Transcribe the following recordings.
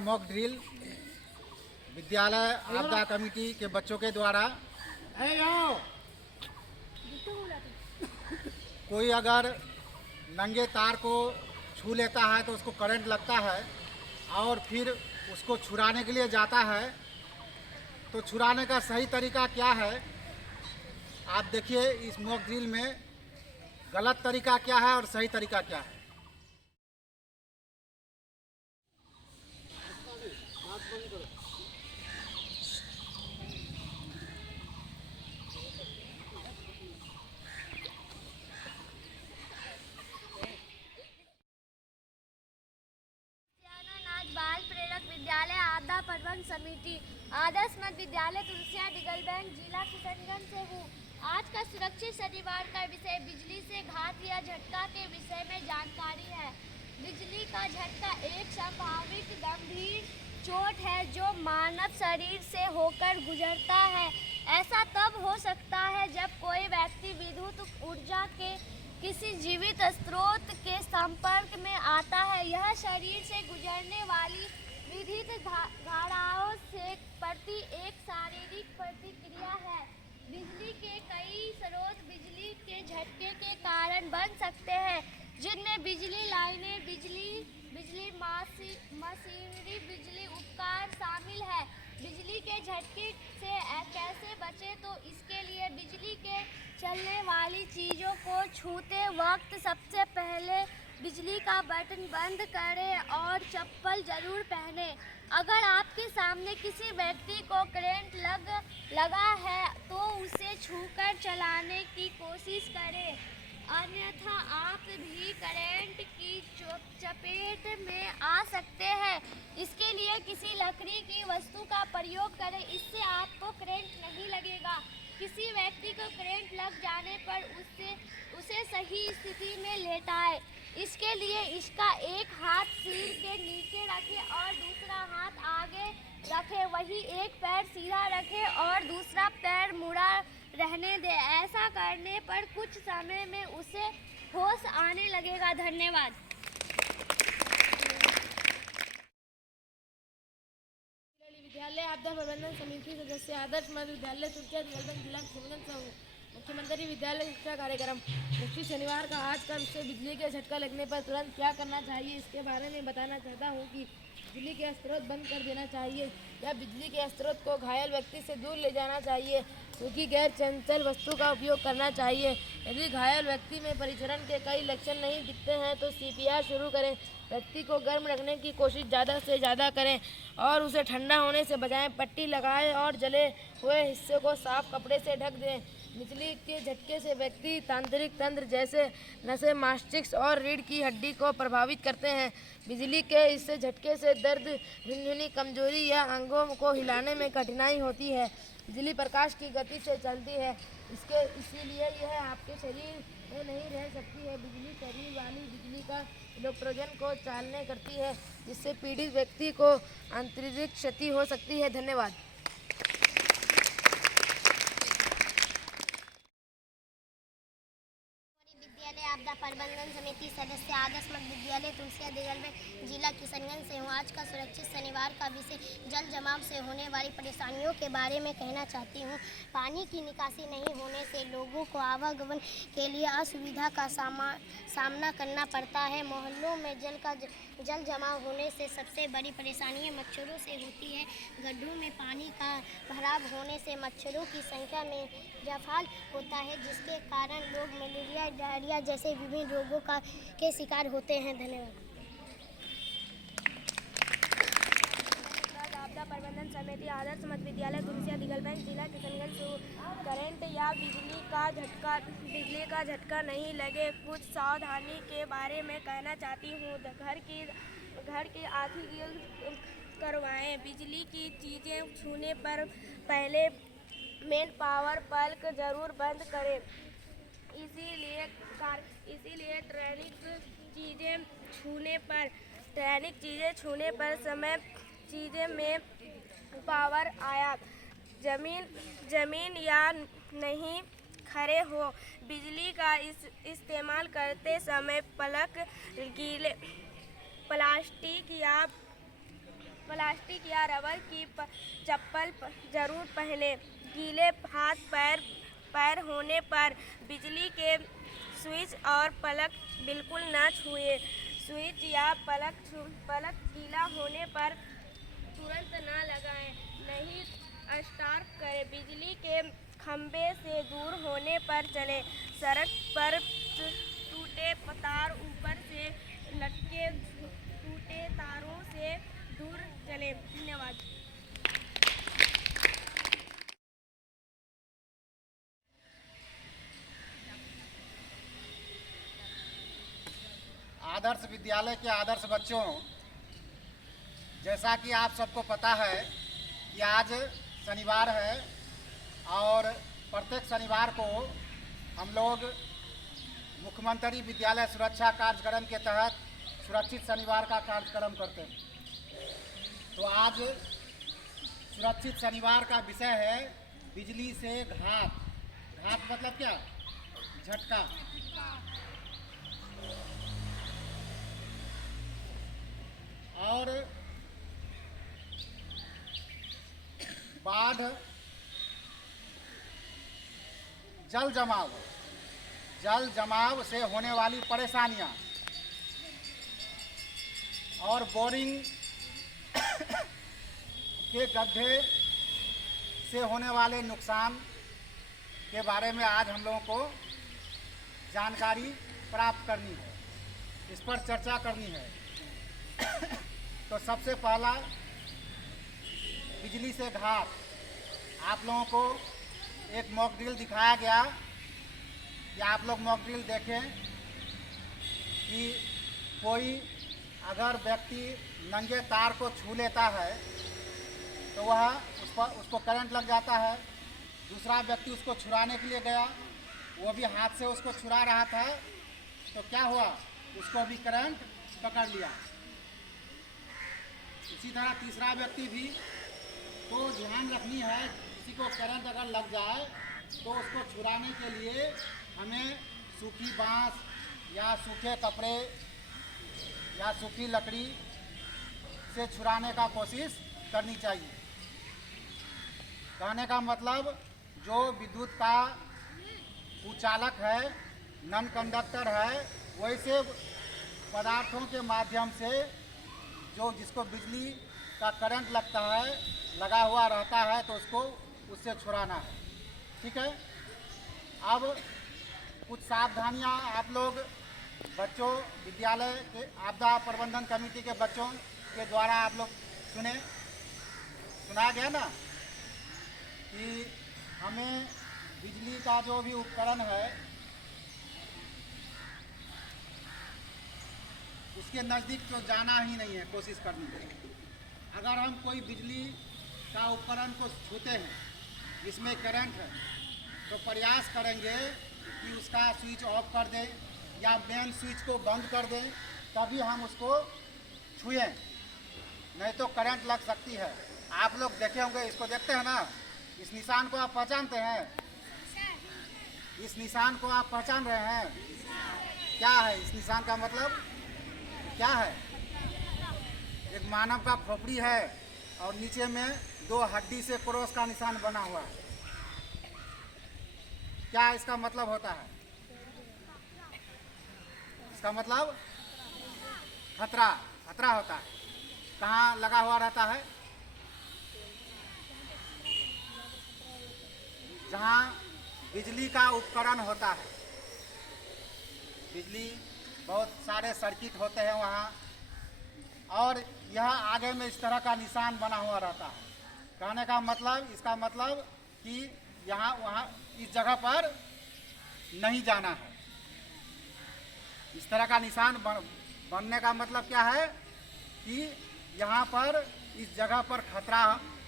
Mock drill विद्यालय आपदा committee के बच्चों के द्वारा। कोई अगर नंगे तार को छू लेता है तो उसको करंट लगता है और फिर उसको छुड़ाने के लिए जाता है, तो छुड़ाने का सही तरीका क्या है आप देखिए। इस मॉक ड्रिल में गलत तरीका क्या है और सही तरीका क्या है। बाल प्रेरक विद्यालय आपदा प्रबंधन समिति आदर्श मध्य विद्यालय तुलसिया डिगल बैंक जिला किशनगंज से हूँ। आज का सुरक्षित शनिवार का विषय बिजली से घात या झटका के विषय में जानकारी है। बिजली का झटका एक संभावित गंभीर चोट है जो मानव शरीर से होकर गुजरता है। ऐसा तब हो सकता है जब कोई व्यक्ति विद्युत ऊर्जा के किसी जीवित स्रोत के संपर्क में आता है। यह शरीर से गुजरने वाली विद्युत धाराओं से प्रति एक शारीरिक प्रतिक्रिया है। बिजली के कई स्रोत बिजली के झटके के कारण बन सकते हैं, जिनमें बिजली लाइनें, बिजली मशीनरी, बिजली उपकरण शामिल है। बिजली के झटके से कैसे बचें, तो इसके लिए बिजली के चलने वाली चीज़ों को छूते वक्त सबसे पहले बिजली का बटन बंद करें और चप्पल जरूर पहनें। अगर आपके सामने किसी व्यक्ति को करंट लगा है तो उसे छूकर चलाने की कोशिश करें, अन्यथा आप भी करंट की चपेट में आ सकते हैं। इसके लिए किसी लकड़ी की वस्तु का प्रयोग करें, इससे आपको करंट नहीं लगेगा। किसी व्यक्ति को करंट लग जाने पर उसे सही स्थिति में लेटाएं। इसके लिए इसका एक हाथ सिर के नीचे रखें और दूसरा हाथ आगे रखें। वहीं एक पैर सीधा रखें और दूसरा पैर मुड़ा रहने दें। ऐसा करने पर कुछ समय में उसे होश आने लगेगा। धन्यवाद। विद्यालय आपदा प्रबंधन समिति सदस्य आदर्श मध्य विद्यालय तुलसिया जिला किशनगंज से हूँ। मुख्यमंत्री विद्यालय शिक्षा कार्यक्रम मुख्य शनिवार का आज का विषय बिजली के झटका लगने पर तुरंत क्या करना चाहिए, इसके बारे में बताना चाहता हूँ कि बिजली के स्रोत बंद कर देना चाहिए या बिजली के स्रोत को घायल व्यक्ति से दूर ले जाना चाहिए, क्योंकि गैर चंचल वस्तु का उपयोग करना चाहिए। यदि घायल व्यक्ति में परिचरण के कई लक्षण नहीं दिखते हैं तो CPR शुरू करें। व्यक्ति को गर्म रखने की कोशिश ज़्यादा से ज़्यादा करें और उसे ठंडा होने से बचाएं। पट्टी लगाएं और जले हुए हिस्से को साफ कपड़े से ढक दें। बिजली के झटके से व्यक्ति तांत्रिक तंत्र जैसे नसें, मस्तिष्क और रीढ़ की हड्डी को प्रभावित करते हैं। बिजली के इससे झटके से दर्द, झुनझुनी, कमजोरी या अंगों को हिलाने में कठिनाई होती है। बिजली प्रकाश की गति से चलती है, इसीलिए यह आपके शरीर में नहीं रह सकती है। बिजली शरीर वाली बिजली का इलेक्ट्रोजन को चालने करती है, जिससे पीड़ित व्यक्ति को आंतरिक क्षति हो सकती है। धन्यवाद। विद्यालय आपदा प्रबंधन समिति सदस्य आदर्श मध्य विद्यालय तुलसिया डिगल बैंक जिला किशनगंज से हूँ। आज का सुरक्षित शनिवार का विषय जल जमाव से होने वाली परेशानियों के बारे में कहना चाहती हूँ। पानी की निकासी नहीं होने से लोगों को आवागमन के लिए असुविधा का सामना करना पड़ता है। मोहल्लों में जल जमाव होने से सबसे बड़ी परेशानी मच्छरों से होती है। गड्ढों में पानी का भराव होने से मच्छरों की संख्या में इजाफा होता है, जिसके कारण लोग मलेरिया, डायरिया जैसे विभिन्न रोगों के शिकार होते हैं। धन्यवाद। आपदा प्रबंधन समिति आदर्श मध्य विद्यालय तुलसिया डिगल बैंक जिला किशनगंज से करंट या बिजली का झटका नहीं लगे, कुछ सावधानी के बारे में कहना चाहती हूँ। घर की आँखें करवाएं। बिजली की चीज़ें छूने पर पहले मेन पावर प्लग जरूर बंद करें। इसीलिए इलेक्ट्रॉनिक चीज़ें छूने पर समय चीज़ें में पावर आया, जमीन या नहीं खड़े हो। बिजली का इस्तेमाल करते समय प्लग गीले प्लास्टिक प्लास्टिक या रबर की चप्पल जरूर पहने। गीले हाथ पैर होने पर बिजली के स्विच और प्लग बिल्कुल न छुएं। स्विच या प्लग गीला होने पर तुरंत न लगाएं, नहीं स्टार्ट करें। बिजली के खंभे से दूर होने पर चलें। सड़क पर टूटे तार ऊपर से लटके टूटे तारों से दूर चलें। धन्यवाद। आदर्श विद्यालय के आदर्श बच्चों, जैसा कि आप सबको पता है कि आज शनिवार है और प्रत्येक शनिवार को हम लोग मुख्यमंत्री विद्यालय सुरक्षा कार्यक्रम के तहत सुरक्षित शनिवार का कार्यक्रम करते हैं। तो आज सुरक्षित शनिवार का विषय है बिजली से घात। घात मतलब क्या? झटका। और बाढ़, जल जमाव से होने वाली परेशानियां और बोरिंग के गड्ढे से होने वाले नुकसान के बारे में आज हम लोगों को जानकारी प्राप्त करनी है, इस पर चर्चा करनी है। तो सबसे पहला बिजली से घात। आप लोगों को एक मॉक ड्रिल दिखाया गया कि आप लोग मॉक ड्रिल देखें कि कोई अगर व्यक्ति नंगे तार को छू लेता है तो वह उसको करंट लग जाता है। दूसरा व्यक्ति उसको छुड़ाने के लिए गया, वो भी हाथ से उसको छुड़ा रहा था, तो क्या हुआ? उसको भी करंट पकड़ लिया। इसी तरह तीसरा व्यक्ति भी, तो ध्यान रखनी है, किसी को करंट अगर लग जाए तो उसको छुड़ाने के लिए हमें सूखी बांस या सूखे कपड़े या सूखी लकड़ी से छुड़ाने का कोशिश करनी चाहिए। कहने का मतलब जो विद्युत का कुचालक है, नॉन कंडक्टर है, वैसे पदार्थों के माध्यम से जिसको बिजली का करंट लगा हुआ रहता है तो उसको उससे छुड़ाना है। ठीक है। अब कुछ सावधानियां आप लोग बच्चों, विद्यालय के आपदा प्रबंधन कमेटी के बच्चों के द्वारा आप लोग सुनाया गया ना कि हमें बिजली का जो भी उपकरण है उसके नज़दीक तो जाना ही नहीं है, कोशिश करनी है। अगर हम कोई बिजली का उपकरण को छूते हैं जिसमें करंट है तो प्रयास करेंगे कि उसका स्विच ऑफ कर दें या मेन स्विच को बंद कर दें, तभी हम उसको छुएं, नहीं तो करंट लग सकती है। आप लोग देखे होंगे, इसको देखते हैं ना, इस निशान को आप पहचानते हैं? इस निशान को आप पहचान रहे हैं? क्या है इस निशान का मतलब? क्या है? एक मानव का खोपड़ी है और नीचे में दो हड्डी से क्रॉस का निशान बना हुआ है। क्या इसका मतलब होता है? इसका मतलब खतरा होता है। कहाँ लगा हुआ रहता है? जहाँ बिजली का उपकरण होता है। बिजली बहुत सारे सर्किट होते हैं वहाँ, और यह आगे में इस तरह का निशान बना हुआ रहता है। कहने का मतलब, इसका मतलब कि यहाँ वहाँ इस जगह पर नहीं जाना है। इस तरह का निशान बनने का मतलब क्या है कि यहाँ पर इस जगह पर खतरा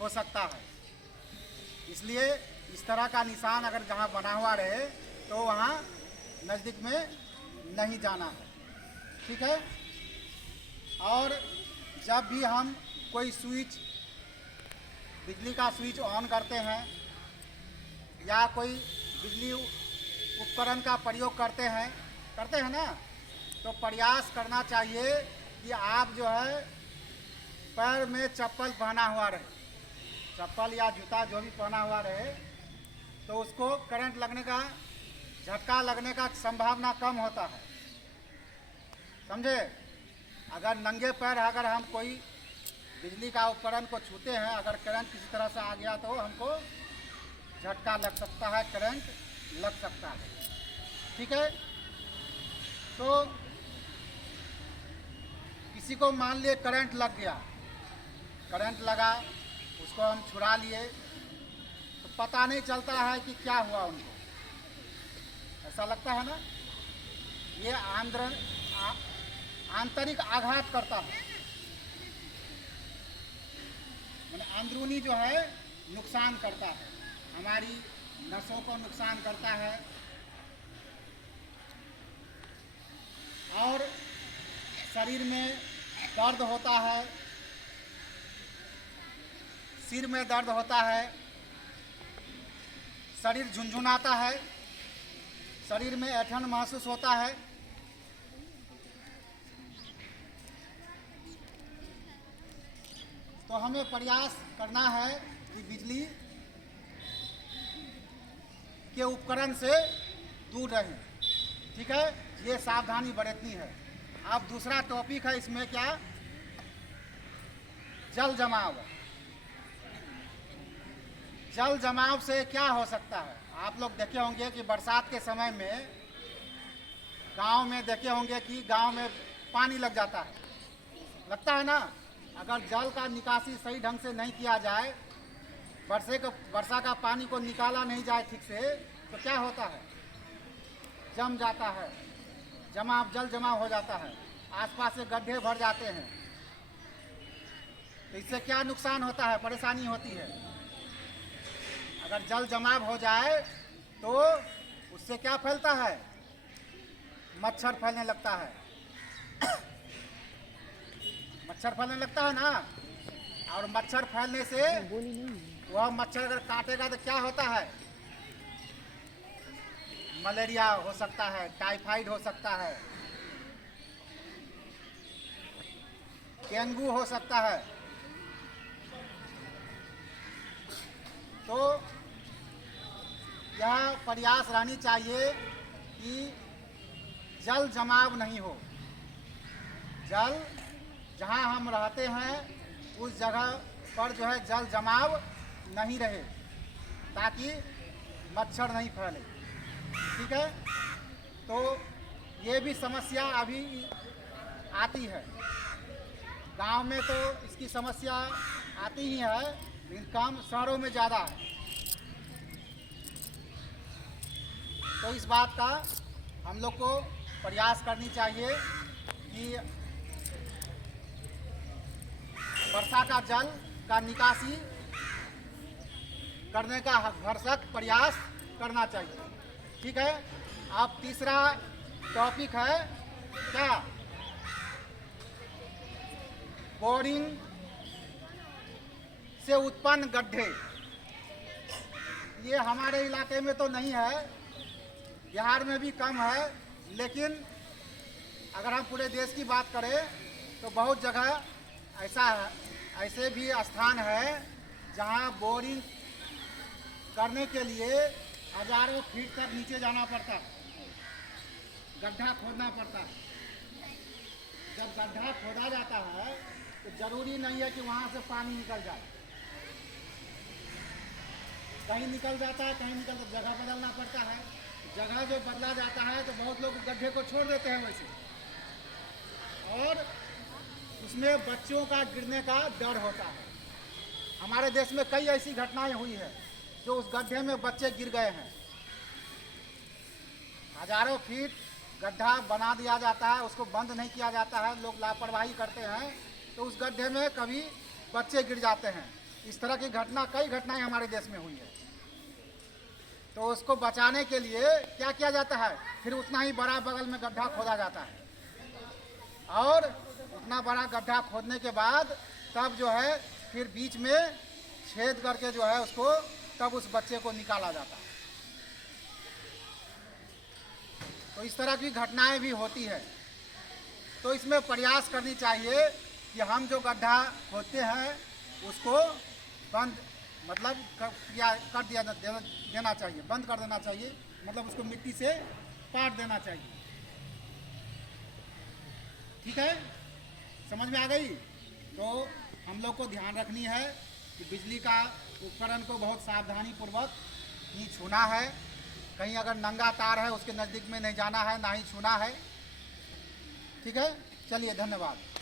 हो सकता है। इसलिए इस तरह का निशान अगर जहाँ बना हुआ रहे तो वहाँ नज़दीक में नहीं जाना है। ठीक है। और जब भी हम कोई स्विच, बिजली का स्विच ऑन करते हैं या कोई बिजली उपकरण का प्रयोग करते हैं ना, तो प्रयास करना चाहिए कि आप जो है पैर में चप्पल पहना हुआ रहे, चप्पल या जूता जो भी पहना हुआ रहे, तो उसको करंट लगने का, झटका लगने का संभावना कम होता है। समझे? अगर नंगे पैर अगर हम कोई बिजली का उपकरण को छूते हैं, अगर करंट किसी तरह से आ गया तो हमको झटका लग सकता है, करंट लग सकता है। ठीक है? तो किसी को मान लिए करंट लग गया, करंट लगा, उसको हम छुड़ा लिए, तो पता नहीं चलता है कि क्या हुआ उनको, ऐसा लगता है ना? ये आंतरिक आघात करता है, मैंने अंदरूनी जो है नुकसान करता है, हमारी नसों को नुकसान करता है और शरीर में दर्द होता है, सिर में दर्द होता है, शरीर झुनझुनाता है, शरीर में ऐंठन महसूस होता है। तो हमें प्रयास करना है कि बिजली के उपकरण से दूर रहें। ठीक है? ये सावधानी बरतनी है। अब दूसरा टॉपिक है इसमें क्या, जल जमाव। जल जमाव से क्या हो सकता है? आप लोग देखे होंगे कि बरसात के समय में गांव में देखे होंगे कि गांव में पानी लग जाता है, लगता है ना? अगर जल का निकासी सही ढंग से नहीं किया जाए, वर्षा का पानी को निकाला नहीं जाए ठीक से, तो क्या होता है, जम जाता है, जल जमाव हो जाता है, आसपास से गड्ढे भर जाते हैं। तो इससे क्या नुकसान होता है, परेशानी होती है। अगर जल जमाव हो जाए तो उससे क्या फैलता है, मच्छर फैलने लगता है, मच्छर फैलने लगता है ना। और मच्छर फैलने से वह मच्छर अगर काटेगा तो क्या होता है, मलेरिया हो सकता है, टाइफाइड हो सकता है, डेंगू हो सकता है। तो यह प्रयास रहनी चाहिए कि जल जमाव नहीं हो। जल जहाँ हम रहते हैं उस जगह पर जो है जल जमाव नहीं रहे, ताकि मच्छर नहीं फैले। ठीक है? तो ये भी समस्या अभी आती है, गांव में तो इसकी समस्या आती ही है, लेकिन कम शहरों में ज़्यादा है। तो इस बात का हम लोग को प्रयास करनी चाहिए कि वर्षा का जल का निकासी करने का भरसक प्रयास करना चाहिए। ठीक है? अब तीसरा टॉपिक है क्या, बोरिंग से उत्पन्न गड्ढे। ये हमारे इलाके में तो नहीं है, बिहार में भी कम है, लेकिन अगर हम पूरे देश की बात करें तो बहुत जगह ऐसे भी स्थान है जहां बोरिंग करने के लिए हजारों फीट तक नीचे जाना पड़ता है, गड्ढा खोदना पड़ता है। जब गड्ढा खोदा जाता है तो जरूरी नहीं है कि वहां से पानी निकल जाए, कहीं निकल जाता है, कहीं निकल जगह बदलना पड़ता है। जगह जो बदला जाता है तो बहुत लोग गड्ढे को छोड़ देते हैं वैसे, और उसमें बच्चों का गिरने का डर होता है। हमारे देश में कई ऐसी घटनाएं हुई है जो उस गड्ढे में बच्चे गिर गए हैं। हजारों फीट गड्ढा बना दिया जाता है, उसको बंद नहीं किया जाता है, लोग लापरवाही करते हैं, तो उस गड्ढे में कभी बच्चे गिर जाते हैं। इस तरह की कई घटनाएं हमारे देश में हुई है। तो उसको बचाने के लिए क्या किया जाता है, फिर उतना ही बड़ा बगल में गड्ढा खोदा जाता है, और उतना बड़ा गड्ढा खोदने के बाद तब जो है फिर बीच में छेद करके जो है उसको तब उस बच्चे को निकाला जाता है। तो इस तरह की घटनाएं भी होती है। तो इसमें प्रयास करनी चाहिए कि हम जो गड्ढा खोदते हैं उसको बंद मतलब कर दिया देना चाहिए, बंद कर देना चाहिए, मतलब उसको मिट्टी से पाट देना चाहिए। ठीक है, समझ में आ गई? तो हम लोग को ध्यान रखनी है कि बिजली का उपकरण को बहुत सावधानी पूर्वक ही छूना है। कहीं अगर नंगा तार है उसके नज़दीक में नहीं जाना है, ना ही छूना है। ठीक है, चलिए, धन्यवाद।